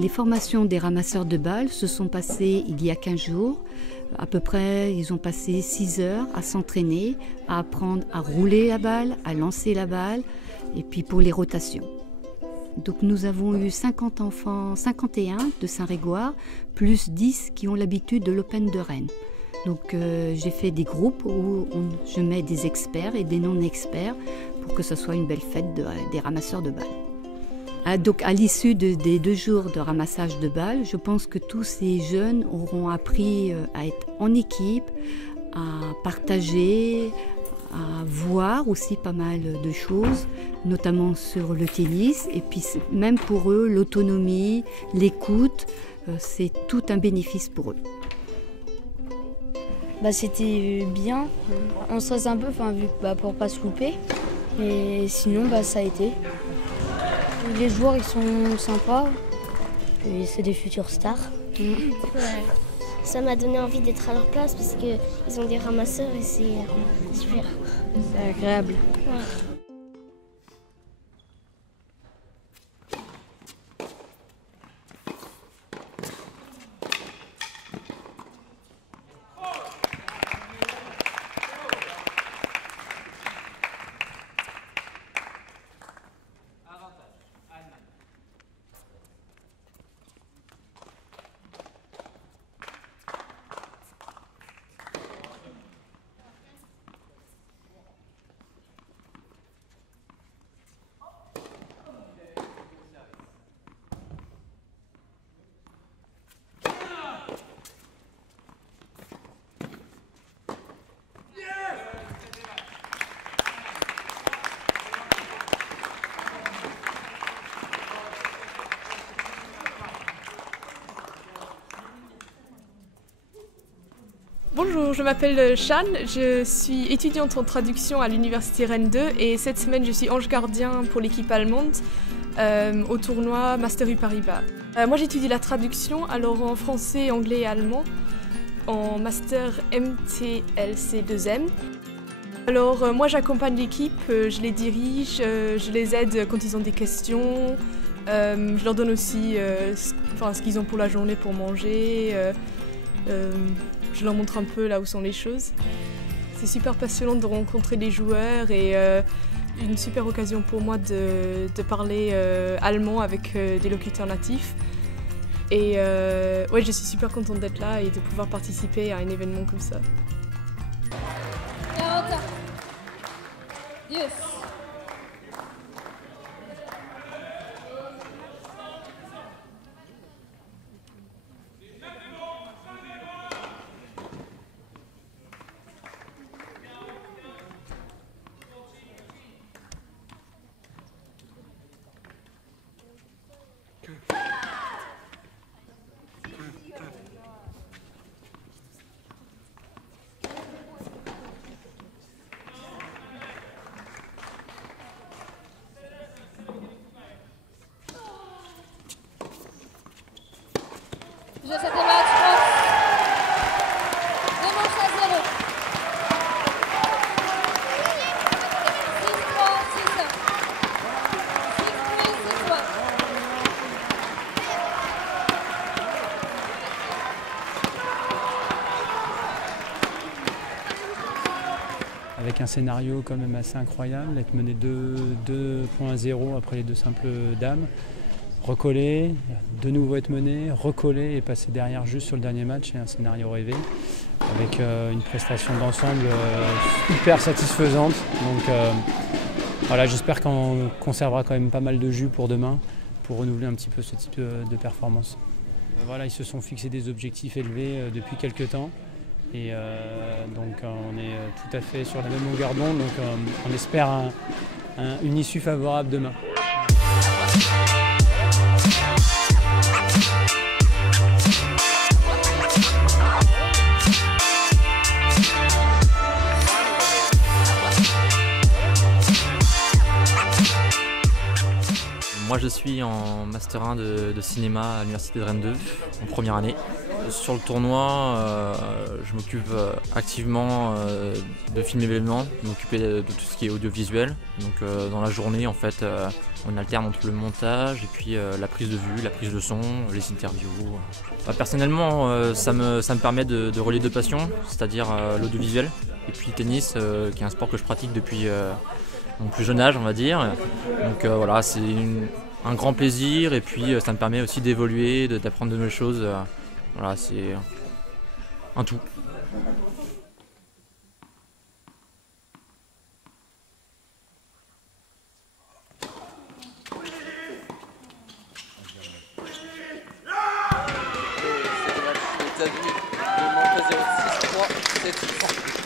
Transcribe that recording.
Les formations des ramasseurs de balles se sont passées il y a 15 jours. À peu près, ils ont passé 6 heures à s'entraîner, à apprendre à rouler la balle, à lancer la balle, et puis pour les rotations. Donc nous avons eu 50 enfants, 51 de Saint-Régoire, plus 10 qui ont l'habitude de l'Open de Rennes. Donc j'ai fait des groupes où je mets des experts et des non-experts pour que ce soit une belle fête des ramasseurs de balles. Donc à l'issue des 2 jours de ramassage de balles, je pense que tous ces jeunes auront appris à être en équipe, à partager, à voir aussi pas mal de choses, notamment sur le tennis. Et puis même pour eux, l'autonomie, l'écoute, c'est tout un bénéfice pour eux. C'était bien. On stresse un peu pour pas se louper. Et sinon, ça a été. Les joueurs, ils sont sympas. Et c'est des futures stars. Ouais. Ça m'a donné envie d'être à leur place parce qu'ils ont des ramasseurs et c'est super. C'est agréable. Ouais. Bonjour, je m'appelle Shan, je suis étudiante en traduction à l'Université Rennes 2 et cette semaine je suis ange gardien pour l'équipe allemande au tournoi Master U Paribas. Moi j'étudie la traduction, alors en français, anglais et allemand, en Master MTLC2M. Alors moi j'accompagne l'équipe, je les dirige, je les aide quand ils ont des questions, je leur donne aussi ce qu'ils ont pour la journée pour manger. Je leur montre un peu là où sont les choses. C'est super passionnant de rencontrer des joueurs et une super occasion pour moi de parler allemand avec des locuteurs natifs. Et ouais, je suis super contente d'être là et de pouvoir participer à un événement comme ça. Yes. Je sais pas. avec un scénario quand même assez incroyable, être mené 2-0 après les 2 simples dames, recoller, de nouveau être mené, recoller et passer derrière juste sur le dernier match, et un scénario rêvé, avec une prestation d'ensemble hyper satisfaisante. Donc voilà, j'espère qu'on conservera quand même pas mal de jus pour demain, pour renouveler un petit peu ce type de performance. Voilà, ils se sont fixés des objectifs élevés depuis quelques temps. Et donc on est tout à fait sur la même longueur d'onde, donc on espère une issue favorable demain. Moi je suis en Master 1 de cinéma à l'Université de Rennes 2, en première année. Sur le tournoi, je m'occupe activement de filmer l'événement, de m'occuper de tout ce qui est audiovisuel. Donc dans la journée, en fait, on alterne entre le montage et puis la prise de vue, la prise de son, les interviews. Personnellement, ça me permet de relier 2 passions, c'est-à-dire l'audiovisuel et puis le tennis, qui est un sport que je pratique depuis mon plus jeune âge, on va dire. Donc voilà, c'est un grand plaisir et puis ça me permet aussi d'évoluer, d'apprendre de nouvelles choses. Voilà, c'est un tout. C'est le match de Xavier, le manque à 0-6, 3, 7, 6.